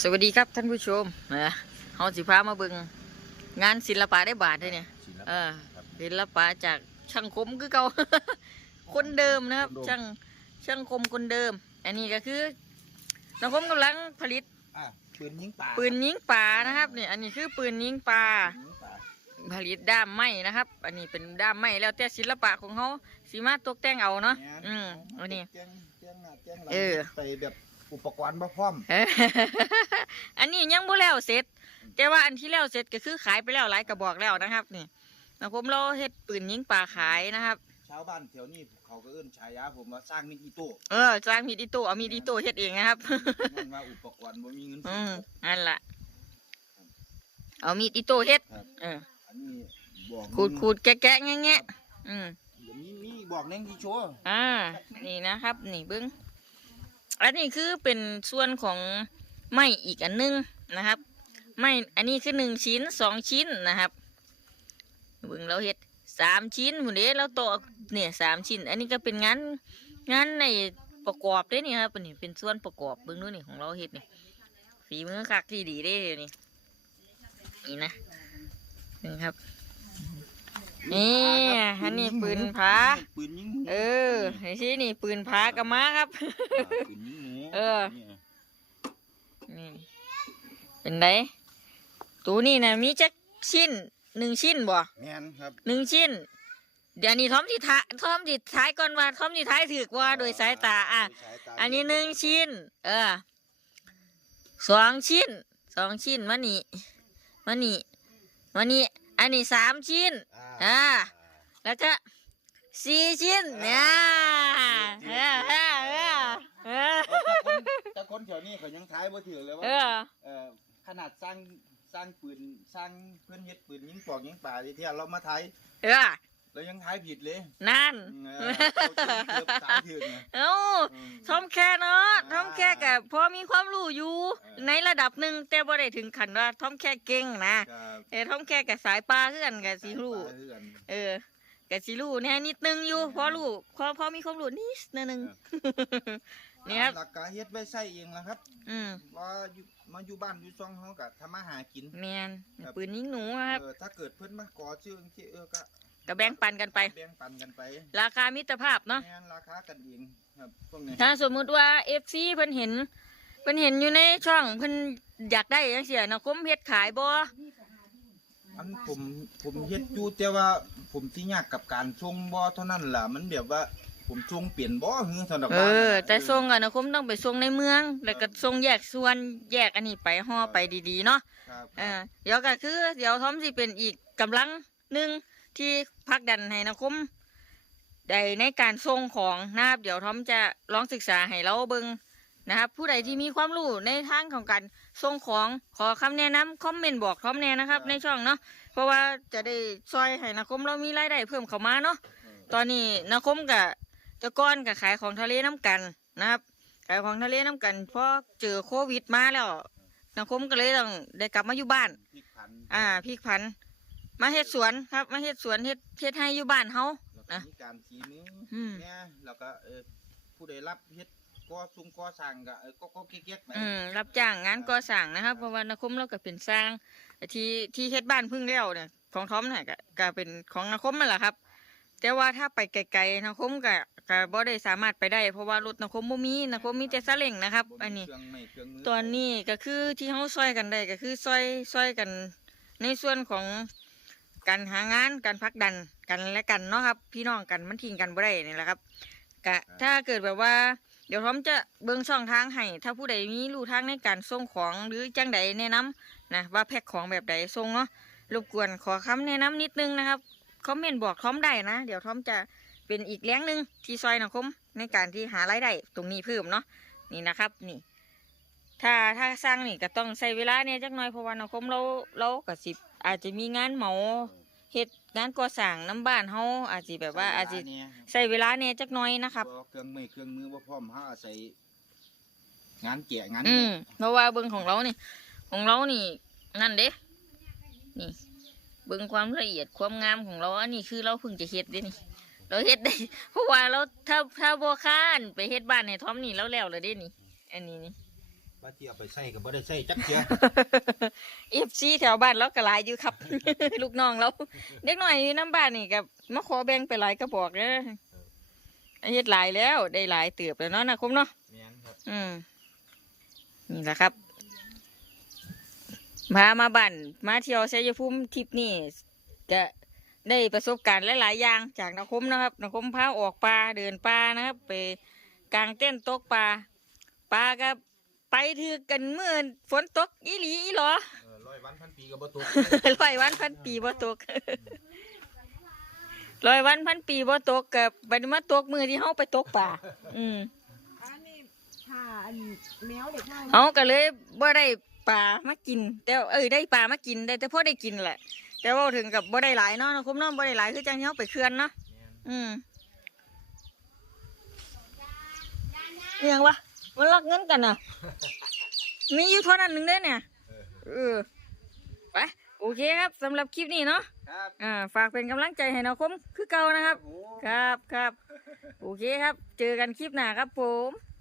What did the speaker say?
สวัสดีครับท่านผู้ชมนะเฮาสิพามาเบิ่งงานศิลปะได้บาทเลยเนี่ยศิลเอปะอครับศิลปะจากช่างคมคือเก่า คนเดิมนะครับ คนเดิม ช่างช่างคมคนเดิม อันนี้ก็คือน้องคมกำลังผลิตอะปืนยิงปลาปืนยิงปลานะครับเนี่ยอันนี้คือปืนยิงปลาปืนยิงปลาผลิตด้ามไม้นะครับ อันนี้เป็นด้ามไม้แล้วแต่ศิลปะของเขาสีมาตกแต่งเอาเนาะแม่นอืมอันนี้ แจ้งแจ้งหน้าแจ้งหลังเออใส่แบบ อุปกรณ์บ่พร้อมเอ้ยอันนี้ยังบ่แล้วเสร็จ แต่ว่าอันที่แล้วเสร็จก็คือขายไปแล้วหลายกระบอกแล้วนะครับ นี่นะผมเราเฮ็ดปืนยิงปลาขายนะครับ ชาวบ้านแถวนี้เขาก็เอิ้นฉายาผมว่าสร้างมิดอีโต้เออสร้างมีดอิโต้เอามีดอิโต้เฮ็ดเองนะครับนั่นว่าอุปกรณ์บ่มีเงินอืซื้มอนั่นล่ะ เอามีดอิโต้เฮ็ดครับ เอออันนี้บอกขูดขูดแกะแกะแงะแงะอืม เดี๋ยวมีมีบอกแน่งที่โชว์อ่า นี่นะครับ นี่เบิ้ง อันนี้คือเป็นส่วนของไม้อีกอันนึงนะครับไม้อันนี้คือหนึ่งชิ้นสองชิ้นนะครับเบิ้งเราเฮ็ดสามชิ้นหมดเลยเราต่อเนี่ยสามชิ้น อันนี้ก็เป็นงานงานในประกอบเด้นี่ครับอันนี้เป็นส่วนประกอบเบิ้งดูนี่ของเราเฮ็ดนี่ฝีมือคักที่ดีเด้เดี๋ยวนี่นี่นะนี่ครับนี่ อันนี้ปืนผาปืนยิงหนูเออไอ้ที่นี่ปืนพากระมาครับอ่าปืนยิงหนูเออนี่นี่เป็นไดตัวนี้นะมีจักชิ้นหนึ่งชิ้นบ่แม่นครับหนึ่งชิ้น เดี๋ยวนี้ทอมที่ท้ายทอมที่ท้ายก่อนว่าทอมที่ท้ายถือกว่าโดยสายตาอะโดยสายตาอันนี้หนึ่งชิ้น เออสองชิ้นสองชิ้นมานี่มานี่มานี่อันนี้สามชิ้นอ่าอ่า แล้วก็สี่ชิ้นเนี่ยเออเออเออเออแต่คนแต่คนแถวนี้เขายังท้ายบ่ถือเลยว่าเออเอ่อขนาดสร้างสร้างปืนสร้างเพื่อนเฮ็ดปืนยิงปอกยิงป่าที่เที่ยเรามาไทยเออเรายังท้ายผิดเลย นั่นเออเราจนเกือบสายถึงไงเอ้าอืมทอมแค่เนาะทอมแค่กับพอมีความรู้อยู่เออในระดับหนึ่งแต่บ่ได้ถึงขันว่าทอมแค่เก่งนะครับเออทอมแค่กับสายปลาคือกันกับสีรู้สายป่าคือกันเออ กับสีรู้เนี่ยนิดนึงอยู่พอรู้พอพอมีความรู้นิดนึงนี่ครับหลักการเฮ็ดไว้ใส่เองนะครับ อืมว่าอยู่มาอยู่บ้านอยู่ช่องเฮาก็ทำมาหากินแมนปืนยิงหนูครับเออถ้าเกิดเพิ่นมาขอชื่อที่เออก็ก็แบ่งปันกันไปแบ่งปันกันไป ราคามิตรภาพเนาะแม่นราคากันเองครับพวกนี้ถ้าสมมุติว่าเอฟซีเพิ่นเห็นเพิ่นเห็นอยู่ในช่องเพิ่นอยากได้จังเสียนะคมเฮ็ดขายบ่ อันผมผมเฮ็ดอยู่แต่ว่าผมที่ยากกับการส่งบ่เท่านั้นล่ะ มันแบบว่าผมส่งเปลี่ยนบ่ฮือเท่านั้นเออแต่ส่งอะนะคมต้องไปส่งในเมือง แล้วก็ส่งแยกส่วนแยกอันนี้ไปห่อไปดีๆเนาะครับเออเดี๋ยวก็คือ เดี๋ยวทอมสิเป็นอีกกำลังหนึ่งที่พักดันให้นะคมได้ในการส่งของนะครับเดี๋ยวทอมจะลองศึกษาให้เราเบิ่ง นะครับผู้ใดที่มีความรู้ในทางของการส่งของขอคำแนะนำคอมเมนต์บอกทอมแน่นะครับ ในช่องเนาะเพราะว่าจะได้ซอยให้นะคมเรามีรายได้เพิ่มเข้ามาเนาะตอนนี้นะคมกับตะก้อนกับขายของทะเลน้ำกันนะครับขายของทะเลน้ำกันเพราะเจอโควิดมาแล้วนะคมก็เลยต้องได้กลับมาอยู่บ้านพริกพันอ่าพริกพันธุ์มาเฮ็ดสวนครับ มาเฮ็ดสวนเฮ็ดเฮ็ดให้อยู่บ้านเฮาแล้วก็นะมีการสีมือออืมเนี่ยแล้วก็เออผู้ใดรับเฮ็ด ก็ซุ่มก็สั่งก็เออก็ก็เก๊กๆไปอืมรับจ้างงานก่อสร้างนะครับเพราะว่านะคมเราก็เป็นสร้างไอ้ที่ที่เฮ็ดบ้านพึ่งแล้วเนี่ยของทอมเนี่ยก็ก็เป็นของนะคมนั่นแหละครับ แต่ว่าถ้าไปไกลๆนะคมก็ก็บ่ได้สามารถไปได้ เพราะว่ารถนะคมบ่มีนะคมมีแต่ซาเล้งนะครับบ่มีอันนี้ เครื่องไม้เครื่องมือตอนนี้ก็คือที่เขาซอยกันได้ก็คือซอยซอยกันในส่วนของการหางานการพักดันกันและกันเนาะครับ พี่น้องกันมันทิ้งกันบ่ได้นี่แหละครับกะถ้าเกิดแบบว่า เดี๋ยวพร้อมจะเบิ่งช่องทางให้ถ้าผู้ใดมีรู้ทางในการส่งของหรือจังใดแนะนำนะว่าแพ็คของแบบใดส่งเนาะรบกวนขอคำแนะนำนิดนึงนะครับคอมเมนต์บอกทอมได้นะ เดี๋ยวทอมจะเป็นอีกแรงหนึ่งที่ซอยนะคมในการที่หารายได้ตรงนี้เพิ่มเนาะนี่นะครับนี่ถ้าถ้าสร้างนี่ก็ต้องใช้เวลาเนี่ยจักหน่อยเพราะว่านาคมเราเราก็สิบอาจจะมีงานเหมา เฮ็ดงานก่อสร้างน้ำบ้านเฮาอาจจะแบบว่าอาจจะเนี่ยใช้เวลาเนี่ยจักหน่อยนะครับ บ่เครื่องไม้เครื่องมือบ่พร้อมเฮาอาศัยงานแกะงานอืมแกะเพราะว่าเบิ่งของเรานี่ ของเรานี่ นั่นเด้ นี่ เบิ่งความละเอียดความงามของเรา อันนี้คือเราเพิ่งจะเฮ็ดเด้นี่ เราเฮ็ดได้ เพราะว่าเราถ้าถ้าบ่ค้านไปเฮ็ดบ้านให้ทอมนี่เราแล้วเลยเด้นี่ อันนี้นี่ ว่าที่เอาไปใส่ก็บ่ได้ใส่จักเที่ยเอฟซีแถวบ้านเราก็หลายอยู่ครับ ลูกน้องเราเด็กน้อยอยู่น้ำบ้านนี่กับมาขอแบ่งไปหลายกระบอกเด้อเฮ็ดหลายแล้วได้หลายเติบแล้วเนาะนะคมเนาะแม่นครับอืมนี่แหละครับพามาบ้านมาเที่ยวชัยภูมิทริปนี่จะได้ประสบการณ์หลายๆอย่างจากนคมนะครับนคมพาออกป่าเดินป่านะครับ ไปกลางเต้นท์ตกปลาปลาก็ ไปถือกันเมื่อฝนตกอีหลีอีหรอเออร้อยวันพันปีก็บ่ตกร้อยวันพันปีบ่ตกร้อยวันพันปีบ่ตกกับบัดนี้มาตกมือที่เฮาไปตกป่า อืมอันนี้ถ้าอันแมวเด็กน้อยเฮาก็เลยบ่ได้ปลามากิน แต่เอ้ยได้ปลามากินได้แต่พอได้กินแหละ แต่ว่าถึงกับบ่ได้หลายเนาะนะคุ้มเนาะบ่ได้หลายคือจังที่เฮาไปเขื่อนเนาะแม่นอืมเอียงวะ มันลักเงินกันน่ะมีอยู่เท่านั้นหนึงเด้อเนี่ยเออเออไปโอเคครับสำหรับคลิปนี้เนาะครับอ่าฝากเป็นกำลังใจให้นาคมคือเก่านะครับโอ้ครับครับโอเคครับ เจอกันคลิปหน้าครับผมค